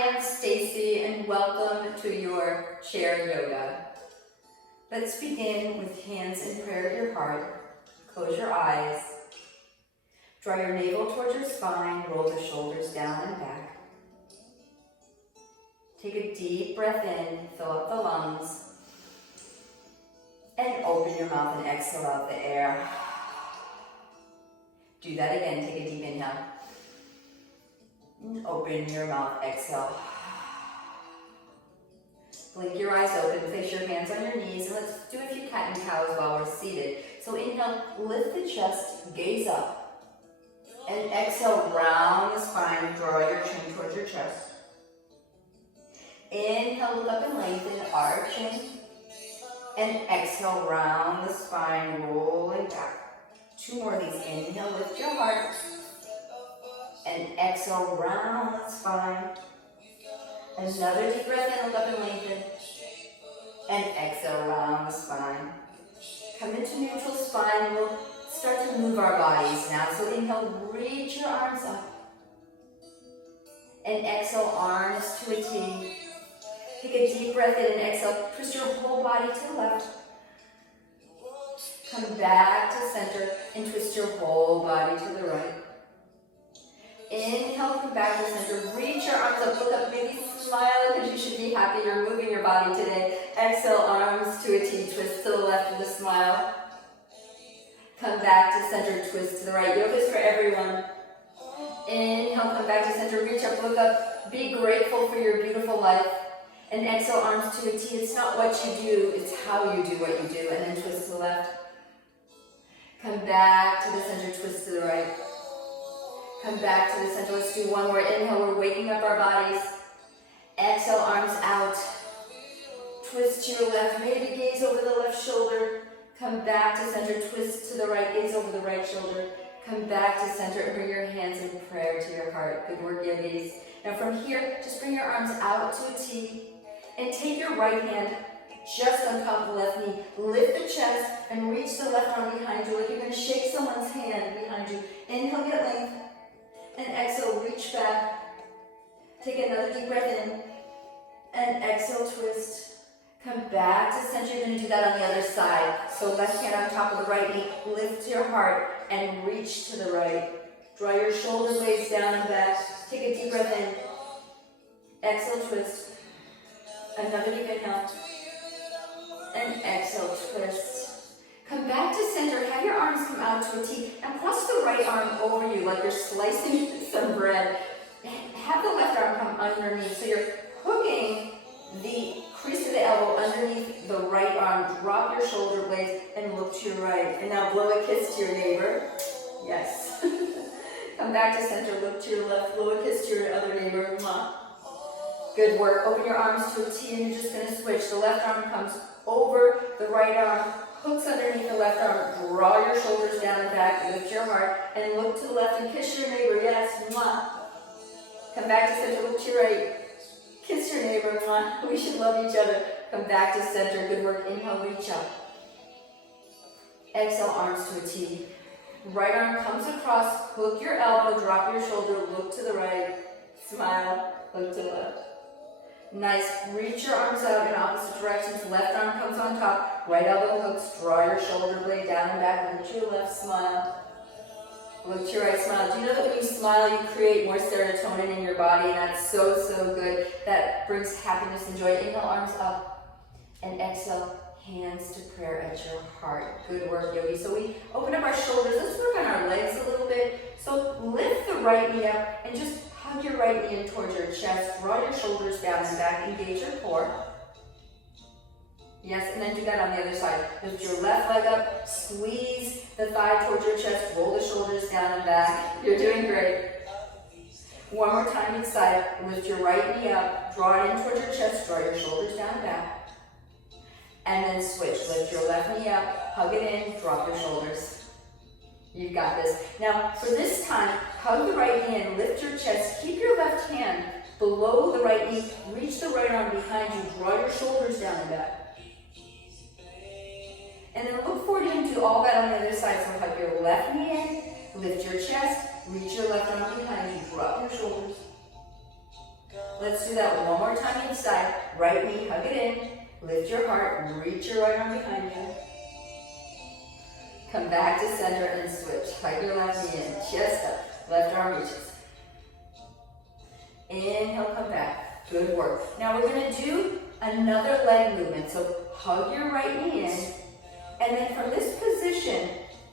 Hi, I'm Stacy and welcome to your chair yoga. Let's begin with hands in prayer at your heart. Close your eyes. Draw your navel towards your spine, roll the shoulders down and back. Take a deep breath in, fill up the lungs, and open your mouth and exhale out the air. Do that again, take a deep inhale. And open your mouth, exhale. Blink your eyes open, place your hands on your knees, and let's do a few cat and cows while we're seated. So inhale, lift the chest, gaze up. And exhale, round the spine, draw your chin towards your chest. Inhale, look up and lengthen, arching. And exhale, round the spine, rolling back. Two more of these. Inhale, lift your heart. And exhale, round the spine. Another deep breath in, look up and lengthen. And exhale, round the spine. Come into neutral spine. We'll start to move our bodies now. So inhale, reach your arms up. And exhale, arms to a T. Take a deep breath in and exhale. Twist your whole body to the left. Come back to center and twist your whole body to the right. Inhale, come back to center. Reach your arms up, look up, maybe smile because you should be happy you're moving your body today. Exhale, arms to a T, twist to the left with a smile. Come back to center, twist to the right. Yoga is for everyone. Inhale, come back to center, reach up, look up. Be grateful for your beautiful life. And exhale, arms to a T. It's not what you do, it's how you do what you do. And then twist to the left. Come back to the center, twist to the right. Come back to the center. Let's do one more. Inhale, we're waking up our bodies. Exhale, arms out. Twist to your left. Maybe gaze over the left shoulder. Come back to center. Twist to the right. Gaze over the right shoulder. Come back to center and bring your hands in prayer to your heart. Good work, yogis. Now from here, just bring your arms out to a T. And take your right hand just on top of the left knee. Lift the chest and reach the left arm behind you like you're going to shake someone's hand behind you. Inhale, get length. And exhale, reach back. Take another deep breath in. And exhale, twist. Come back to center. You're going to do that on the other side. So left hand on top of the right knee. Lift your heart and reach to the right. Draw your shoulder blades down and back. Take a deep breath in. Exhale, twist. Another deep inhale. And exhale, twist. Come back to center, have your arms come out to a T, and cross the right arm over you like you're slicing some bread. Have the left arm come underneath, so you're hooking the crease of the elbow underneath the right arm. Drop your shoulder blades and look to your right. And now blow a kiss to your neighbor. Yes. Come back to center, look to your left, blow a kiss to your other neighbor. Mwah. Good work. Open your arms to a T and you're just going to switch. The left arm comes over the right arm. Hooks underneath the left arm. Draw your shoulders down and back. Lift your heart. And look to the left and kiss your neighbor. Yes. Mwah. Come back to center. Look to your right. Kiss your neighbor. Mwah. We should love each other. Come back to center. Good work. Inhale. Reach up. Exhale. Arms to a T. Right arm comes across. Hook your elbow. Drop your shoulder. Look to the right. Smile. Look to the left. Nice. Reach your arms out in opposite directions. Left arm comes on top. Right elbow hooks. Draw your shoulder blade down and back. Look to your left. Smile. Look to your right. Smile. Do you know that when you smile, you create more serotonin in your body? And that's so, so good. That brings happiness and joy. Inhale, arms up. And exhale, hands to prayer at your heart. Good work, yogi. So we open up our shoulders. Let's work on our legs a little bit. So lift the right knee up and just hug your right knee in towards your chest. Draw your shoulders down and back. Engage your core. Yes, and then do that on the other side. Lift your left leg up. Squeeze the thigh towards your chest. Roll the shoulders down and back. You're doing great. One more time each side. Lift your right knee up. Draw it in towards your chest. Draw your shoulders down and back. And then switch. Lift your left knee up. Hug it in. Drop your shoulders. You've got this. Now, for this time, hug the right knee and lift your chest. Keep your left hand below the right knee. Reach the right arm behind you. Draw your shoulders down and back. And then look forward and do all that on the other side. So hug your left knee in, lift your chest, reach your left arm behind you, drop your shoulders. Let's do that one more time each side. Right knee, hug it in. Lift your heart, reach your right arm behind you. Come back to center and switch. Hug your left knee in, chest up, left arm reaches. Inhale, come back. Good work. Now we're going to do another leg movement. So hug your right knee in, and then from this position,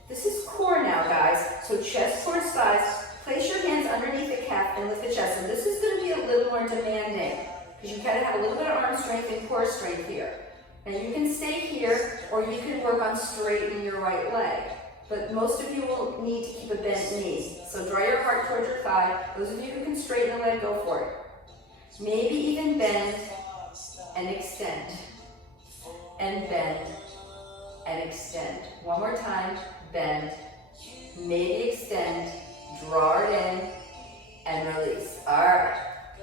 this is core now, guys. So chest towards thighs. Place your hands underneath the calf and lift the chest. And this is going to be a little more demanding because you kind of have a little bit of arm strength and core strength here. Now you can stay here, or you can work on straightening your right leg. But most of you will need to keep a bent knee. So draw your heart towards your thigh. Those of you who can straighten the leg, go for it. Maybe even bend and extend. And bend and extend. One more time, bend, maybe extend, draw it in, and release. All right,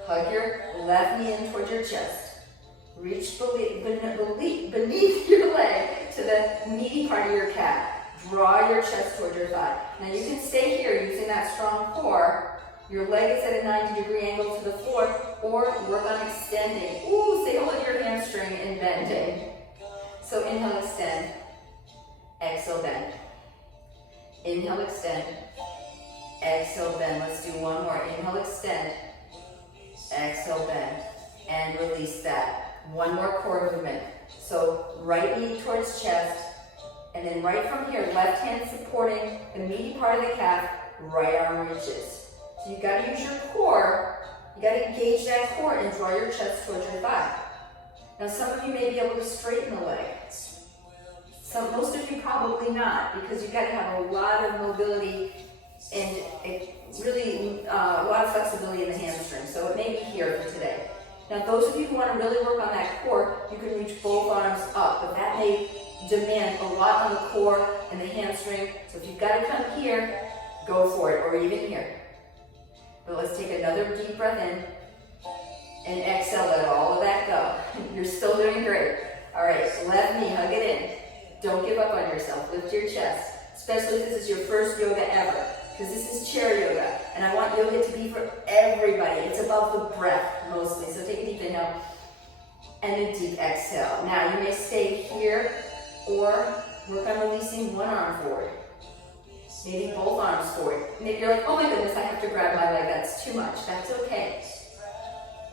hug your left knee in towards your chest. Reach beneath your leg to the meaty part of your calf. Draw your chest towards your thigh. Now you can stay here using that strong core. Your leg is at a 90-degree angle to the floor, or work on extending. Ooh, stay hold of your hamstring and bending. So inhale, extend. Exhale, bend. Inhale, extend. Exhale, bend. Let's do one more. Inhale, extend. Exhale, bend. And release that. One more core movement. So right knee towards chest. And then right from here, left hand supporting the meaty part of the calf, right arm reaches. So you got to use your core. You got to engage that core and draw your chest towards your thigh. Now some of you may be able to straighten the leg. Most of you probably not, because you've got to have a lot of mobility and really a lot of flexibility in the hamstring. So it may be here for today. Now those of you who want to really work on that core, you can reach both arms up, but that may demand a lot on the core and the hamstring. So if you've got to come here, go for it, or even here. But let's take another deep breath in and exhale, let all of that go. You're still doing great. All right, left knee, hug it in. Don't give up on yourself. Lift your chest, especially if this is your first yoga ever, because this is chair yoga, and I want yoga to be for everybody. It's about the breath mostly. So take a deep inhale and a deep exhale. Now you may stay here or work on releasing one arm forward. Maybe both arms forward. Maybe you're like, oh my goodness, I have to grab my leg. That's too much. That's okay.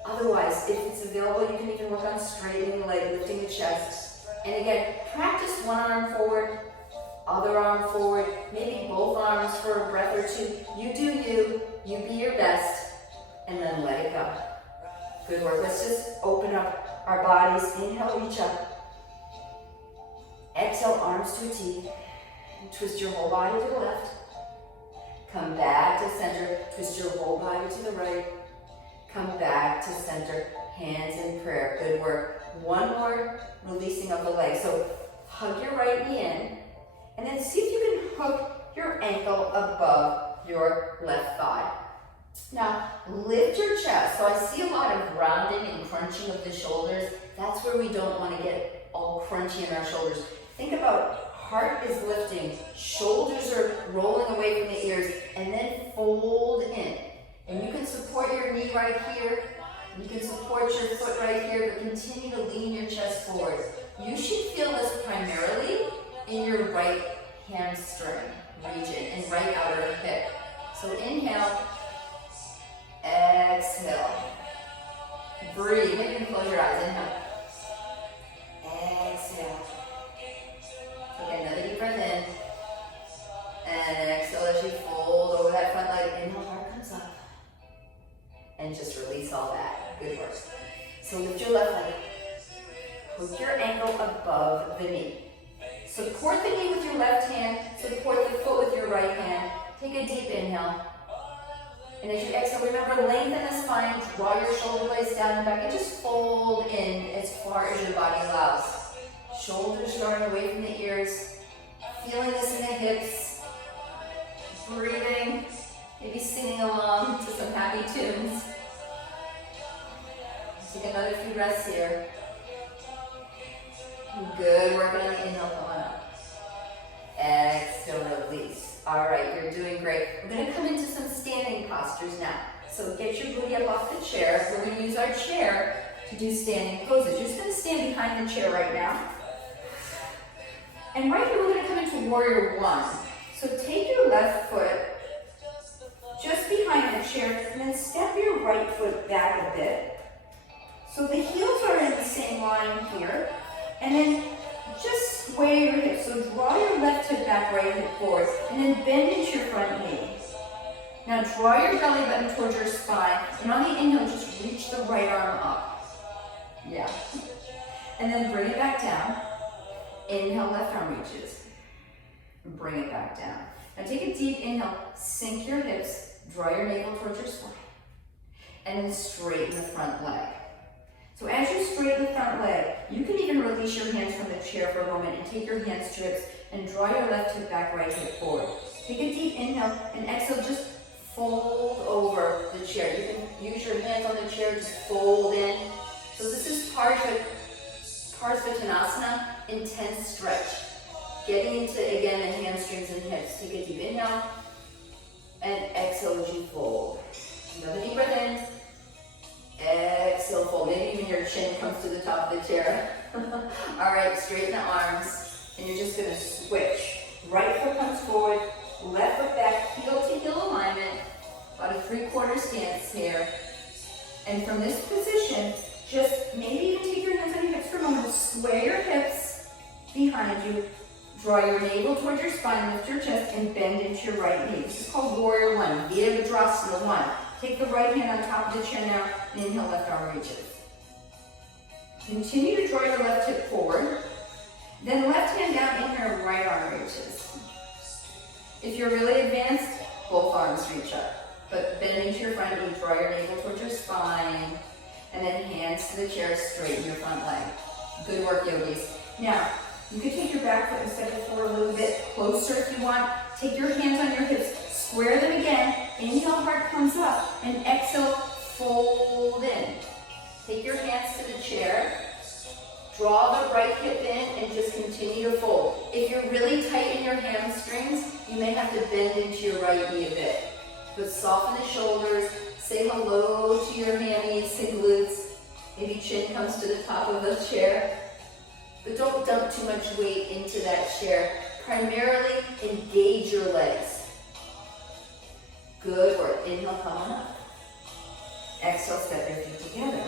Otherwise, if it's available, you can even work on straightening the leg, lifting the chest. And again, practice one arm forward, other arm forward, maybe both arms for a breath or two. You do you be your best, and then let it go. Good work. Let's just open up our bodies. Inhale, reach up. Exhale, arms to a T. And twist your whole body to the left. Come back to center. Twist your whole body to the right. Come back to center. Hands in prayer. Good work. One more releasing of the leg. So hug your right knee in, and then see if you can hook your ankle above your left thigh. Now lift your chest. So I see a lot of rounding and crunching of the shoulders. That's where we don't want to get all crunchy in our shoulders. Think about heart is lifting, shoulders are rolling away from the ears, and then fold in. And you can support your knee right here. You can support your foot right here, but continue to lean your chest forward. You should feel this primarily in your right hamstring region and right outer hip. So inhale, exhale. Breathe. Maybe you can close your eyes. Inhale. Exhale. Take another deep breath in. And exhale as you fold over that front leg. Inhale, heart comes up. And just release all that. Good work. So lift your left leg. Hook your ankle above the knee. Support the knee with your left hand. Support the foot with your right hand. Take a deep inhale. And as you exhale, remember, lengthen the spine. Draw your shoulder blades down and back. And just fold in as far as your body allows. Shoulders drawing away from the ears. Feeling this in the hips. Breathing. Maybe singing along to some happy tunes. Take another few breaths here. Good work on the inhale, come on up. Exhale, release. All right, you're doing great. We're going to come into some standing postures now. So get your booty up off the chair. We're going to use our chair to do standing poses. You're just going to stand behind the chair right now. And right here, we're going to come into warrior one. So take your left foot just behind the chair and then step your right foot back a bit. So the heels are in the same line here. And then just sway your hips. So draw your left hip back, right hip forward, and then bend into your front knee. Now draw your belly button towards your spine, and on the inhale, just reach the right arm up. Yeah. And then bring it back down. Inhale, left arm reaches. Bring it back down. Now take a deep inhale, sink your hips, draw your navel towards your spine, and then straighten the front leg. So as you straighten the front leg, you can even release your hands from the chair for a moment and take your hands to hips and draw your left hip back, right hip forward. Take a deep inhale and exhale, just fold over the chair. You can use your hands on the chair, just fold in. So this is Parsvottanasana, intense stretch. Getting into, again, the hamstrings and hips. Take a deep inhale and exhale as you fold. Another deep breath in. Exhale, fold. Maybe even your chin comes to the top of the chair. All right, straighten the arms, and you're just going to switch. Right foot comes forward, left foot back, heel to heel alignment, about a 3/4 stance here. And from this position, just maybe even take your hands on your hips for a moment, sway your hips behind you, draw your navel towards your spine, lift your chest, and bend into your right knee. This is called warrior one, Virabhadrasana 1. Take the right hand on top of the chair now, and inhale, left arm reaches. Continue to draw your left hip forward, then left hand down, inhale, right arm reaches. If you're really advanced, both arms reach up. But bend into your front knee, draw your navel towards your spine, and then hands to the chair, straighten your front leg. Good work, yogis. Now, you can take your back foot and step it forward a little bit closer if you want. Take your hands on your hips, square them again. Inhale, heart comes up, and exhale, fold in. Take your hands to the chair. Draw the right hip in and just continue to fold. If you're really tight in your hamstrings, you may have to bend into your right knee a bit. But soften the shoulders, say hello to your hammies and glutes. Maybe chin comes to the top of the chair. But don't dump too much weight into that chair. Primarily engage your legs. Good work. Inhale, come on up. Exhale, step your feet together.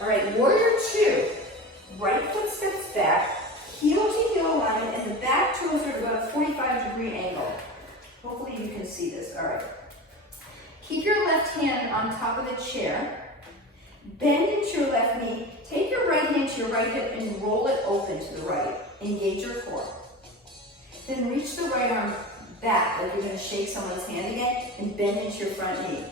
All right, warrior two. Right foot steps back, heel to heel alignment, and the back toes are about a 45-degree angle. Hopefully you can see this. All right. Keep your left hand on top of the chair. Bend into your left knee. Take your right hand to your right hip and roll it open to the right. Engage your core. Then reach the right arm back like you're going to shake someone's hand again and bend into your front knee.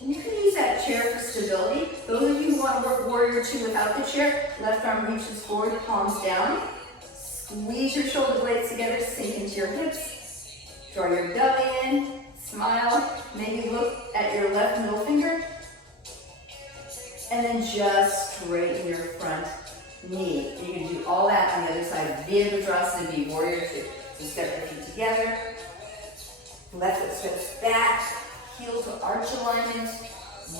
And you can use that chair for stability. Those of you who want to work warrior two without the chair, left arm reaches forward, palms down. Squeeze your shoulder blades together, sink into your hips. Draw your belly in, smile. Maybe look at your left middle finger. And then just straighten your front knee. You can do all that on the other side. Virabhadrasana be warrior two. So step your feet together. Left foot steps back. Heel to arch alignment.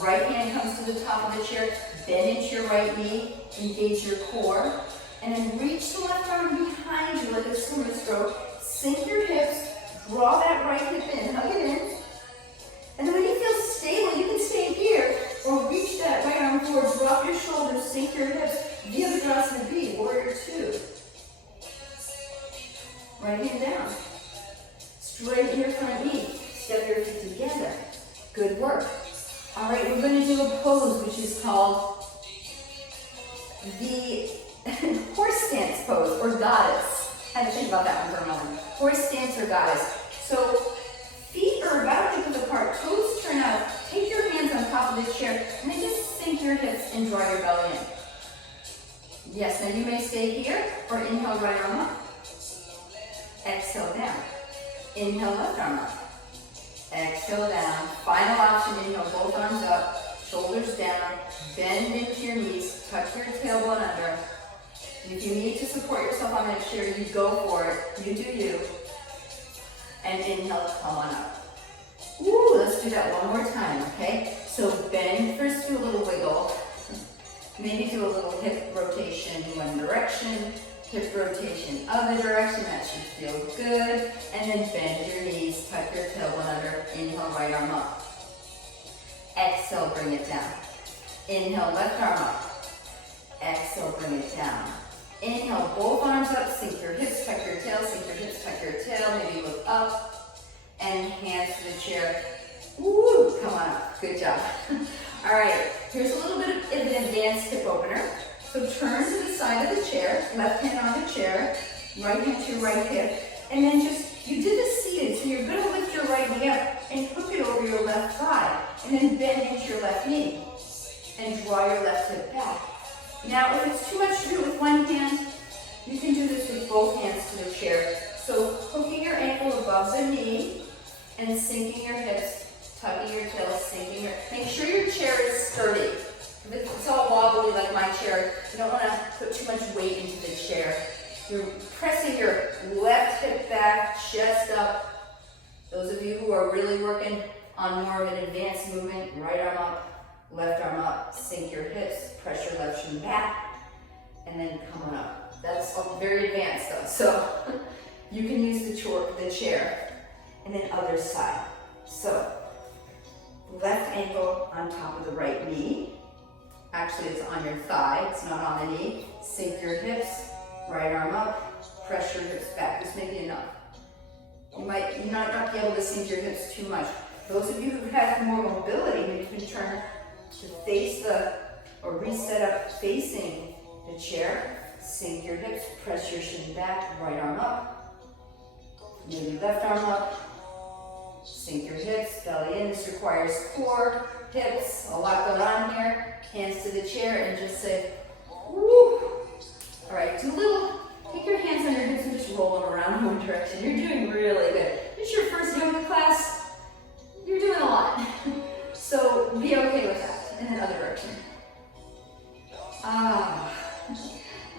Right hand comes to the top of the chair. Bend into your right knee. Engage your core. And then reach the left arm behind you like a swimmer stroke. Sink your hips. Draw that right hip in. Hug it in. And then when you feel stable, you can stay here or reach that right arm forward. Drop your shoulders. Sink your hips. Virabhadrasana B, warrior two. Right hand down. Straighten your front knee. Step your feet together. Good work. All right, we're going to do a pose which is called the horse stance pose or goddess. I had to think about that one for a moment. Horse stance or goddess. So feet are about hip width apart, toes turn out. Take your hands on top of the chair and then just sink your hips and draw your belly in. Yes, now you may stay here or inhale right arm up. Exhale down. Inhale left arm up. Exhale down. Final option, inhale both arms up, shoulders down, bend into your knees, tuck your tailbone under. And if you need to support yourself on that chair, you go for it. You do you. And inhale, come on up. Woo, let's do that one more time, okay? So bend, first do a little wiggle. Maybe do a little hip rotation one direction, hip rotation other direction, that should feel good. And then bend your knees, tuck your tailbone under, inhale, right arm up. Exhale, bring it down. Inhale, left arm up. Exhale, bring it down. Inhale, both arms up, sink your hips, tuck your tail, sink your hips, tuck your tail, maybe look up, and hands to the chair. Woo, come on up, good job. All right, here's a little bit of an advanced hip opener. So turn to the side of the chair, left hand on the chair, right hand to your right hip, and then you did the seated, so you're gonna lift your right knee up and hook it over your left thigh, and then bend into your left knee, and draw your left hip back. Now, if it's too much to do with one hand, you can do this with both hands to the chair. So hooking your ankle above the knee, and sinking your hips, tucking your tail, sinking your, make sure your chair is sturdy. If it's all wobbly like my chair, you don't want to put too much weight into the chair. You're pressing your left hip back, chest up. Those of you who are really working on more of an advanced movement, right arm up, left arm up, sink your hips, press your left shin back, and then come on up. That's very advanced though, so you can use the chair. And then other side. So, left ankle on top of the right knee. Actually, it's on your thigh, it's not on the knee. Sink your hips, right arm up, press your hips back. This may be enough. You might not be able to sink your hips too much. Those of you who have more mobility, you can turn to face or reset up facing the chair. Sink your hips, press your shin back, right arm up. Maybe left arm up. Sink your hips, belly in. This requires core, hips, a lot going on here. Hands to the chair and just say, woo. All right, take your hands on your hips and just roll them around in one direction. You're doing really good. It's your first yoga class. You're doing a lot. So be okay with that. And then other direction. All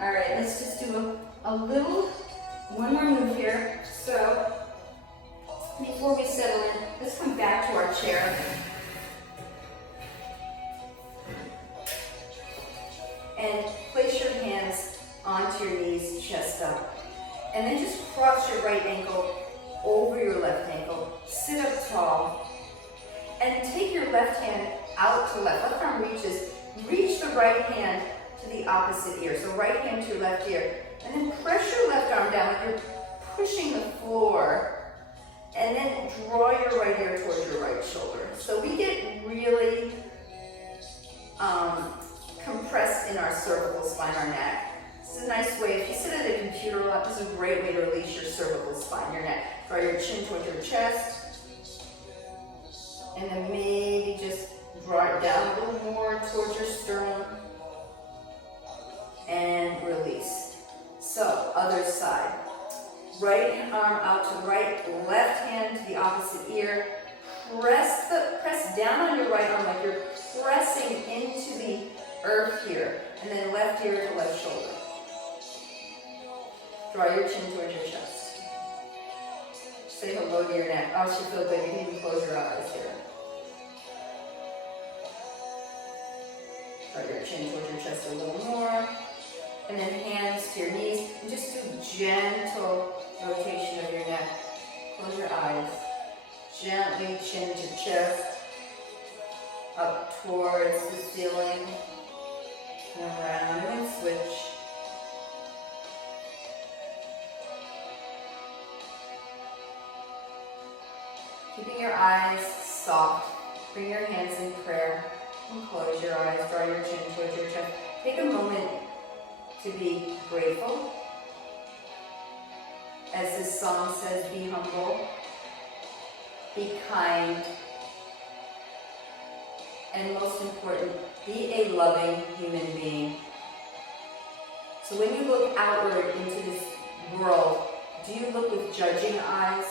right, let's just do one more move here. So, before we settle in, let's come back to our chair. And place your hands onto your knees, chest up. And then just cross your right ankle over your left ankle. Sit up tall. And take your left hand out to left. Left arm reaches. Reach the right hand to the opposite ear. So right hand to your left ear. And then press your left arm down like you're pushing the floor. And then draw your right ear towards your right shoulder. So we get really compressed in our cervical spine, our neck. This is a nice way, if you sit at a computer a lot, this is a great way to release your cervical spine, your neck. Draw your chin towards your chest. And then maybe just draw it down a little more towards your sternum. And release. So, other side. Right arm out to the right, left hand to the opposite ear. Press down on your right arm like you're pressing into the earth here. And then left ear to left shoulder. Draw your chin towards your chest. Say hello to your neck. Oh, she feels good. You can even close your eyes here. Draw your chin towards your chest a little more. And then hands to your knees. And just do gentle rotation of your neck. Close your eyes. Gently chin to chest. Up towards the ceiling. And around and switch. Keeping your eyes soft. Bring your hands in prayer. And close your eyes. Draw your chin towards your chest. Take a moment to be grateful. As this song says, be humble, be kind, and most important, be a loving human being. So when you look outward into this world, do you look with judging eyes?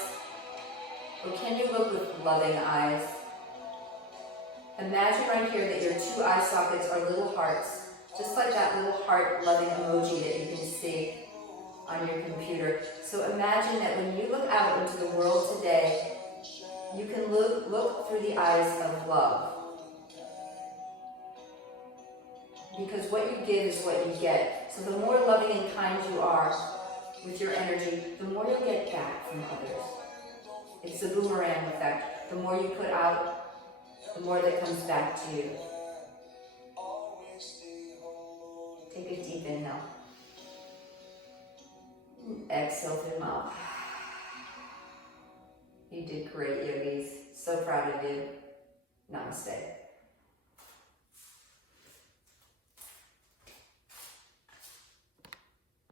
Or can you look with loving eyes? Imagine right here that your two eye sockets are little hearts. Just like that little heart loving emoji that you can see on your computer. So imagine that when you look out into the world today, you can look through the eyes of love. Because what you give is what you get. So the more loving and kind you are with your energy, the more you'll get back from others. It's the boomerang effect. The more you put out, the more that comes back to you. Take a deep inhale. Exhale through the mouth. You did great, yogis. So proud of you. Namaste.